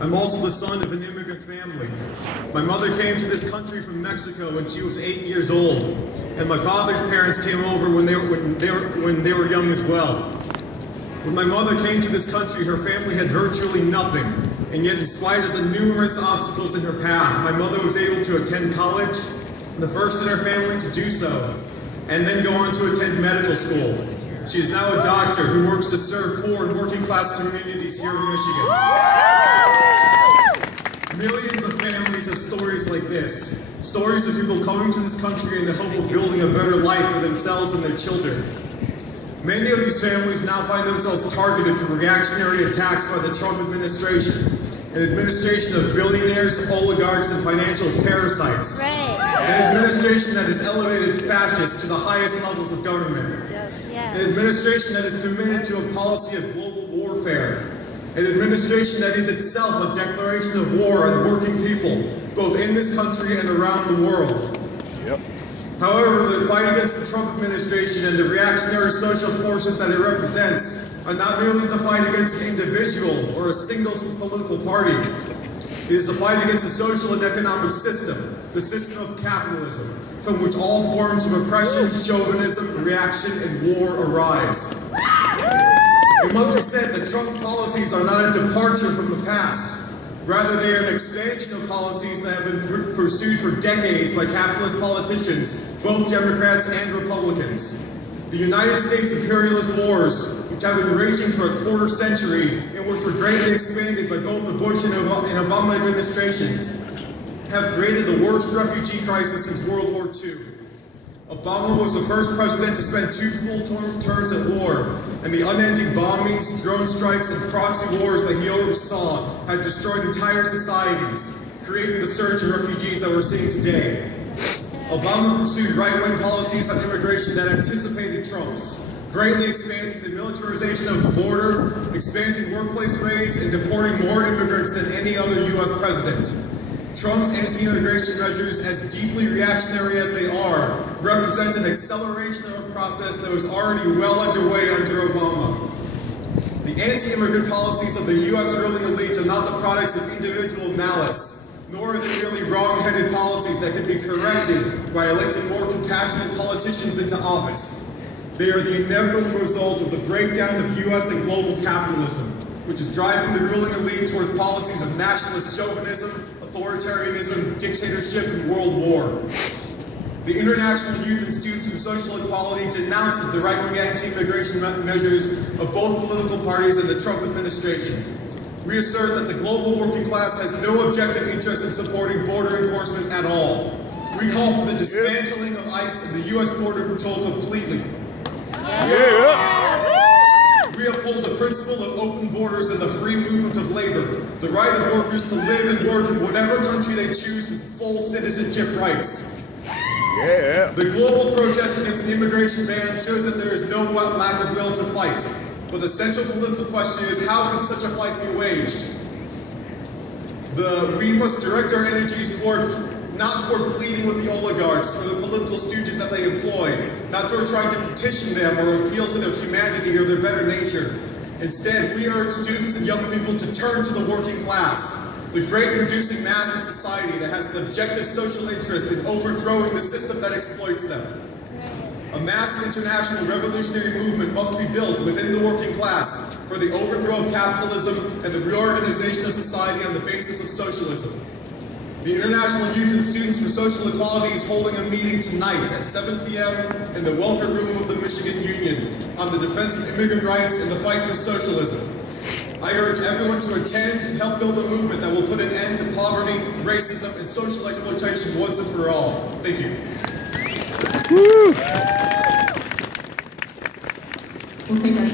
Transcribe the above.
I'm also the son of an immigrant family. My mother came to this country from Mexico when she was 8 years old, and my father's parents came over when they were young as well. When my mother came to this country, her family had virtually nothing, and yet in spite of the numerous obstacles in her path, my mother was able to attend college, the first in her family to do so, and then go on to attend medical school. She is now a doctor who works to serve poor and working class communities here in Michigan. Millions of families have stories like this. Stories of people coming to this country in the hope of building a better life for themselves and their children. Many of these families now find themselves targeted for reactionary attacks by the Trump administration, an administration of billionaires, oligarchs, and financial parasites. An administration that has elevated fascists to the highest levels of government. An administration that is committed to a policy of global warfare. An administration that is itself a declaration of war on working people, both in this country and around the world. However, the fight against the Trump administration and the reactionary social forces that it represents are not merely the fight against an individual or a single political party. It is the fight against a social and economic system, the system of capitalism, from which all forms of oppression, chauvinism, reaction, and war arise. It must be said that Trump policies are not a departure from the past. Rather, they are an expansion of policies that have been pursued for decades by capitalist politicians, both Democrats and Republicans. The United States imperialist wars, which have been raging for a quarter century and which were greatly expanded by both the Bush and Obama administrations, have created the worst refugee crisis since World War II. Obama was the first president to spend 2 full terms at war, and the unending bombings, drone strikes, and proxy wars that he oversaw have destroyed entire societies, creating the surge in refugees that we're seeing today. Obama pursued right-wing policies on immigration that anticipated Trump's, greatly expanding the militarization of the border, expanding workplace raids, and deporting more immigrants than any other U.S. president. Trump's anti-immigration measures, as deeply reactionary as they are, represent an acceleration of a process that was already well underway under Obama. The anti-immigrant policies of the U.S. ruling elite are not the products of individual malice, nor are they merely wrong-headed policies that can be corrected by electing more compassionate politicians into office. They are the inevitable result of the breakdown of U.S. and global capitalism, which is driving the ruling elite towards policies of nationalist chauvinism, authoritarianism, dictatorship, and world war. The International Youth and Students for Social Equality denounces the right-wing anti-immigration measures of both political parties and the Trump administration. We assert that the global working class has no objective interest in supporting border enforcement at all. We call for the dismantling of ICE and the U.S. Border Patrol completely. We uphold the principle of open borders and the free movement of labor, the right of workers to live and work in whatever country they choose with full citizenship rights. The global protest against the immigration ban shows that there is no lack of will to fight, but the central political question is, how can such a fight be waged? We must direct our energies not toward pleading with the oligarchs or the political stooges that they employ, not toward trying to petition them or appeal to their humanity or their better nature. Instead, we urge students and young people to turn to the working class, the great producing mass of society that has an objective social interest in overthrowing the system that exploits them. A massive international revolutionary movement must be built within the working class for the overthrow of capitalism and the reorganization of society on the basis of socialism. The International Youth and Students for Social Equality is holding a meeting tonight at 7 p.m. in the Welker Room of the Michigan Union on the defense of immigrant rights and the fight for socialism. I urge everyone to attend and help build a movement that will put an end to poverty, racism, and social exploitation once and for all. Thank you. We'll take our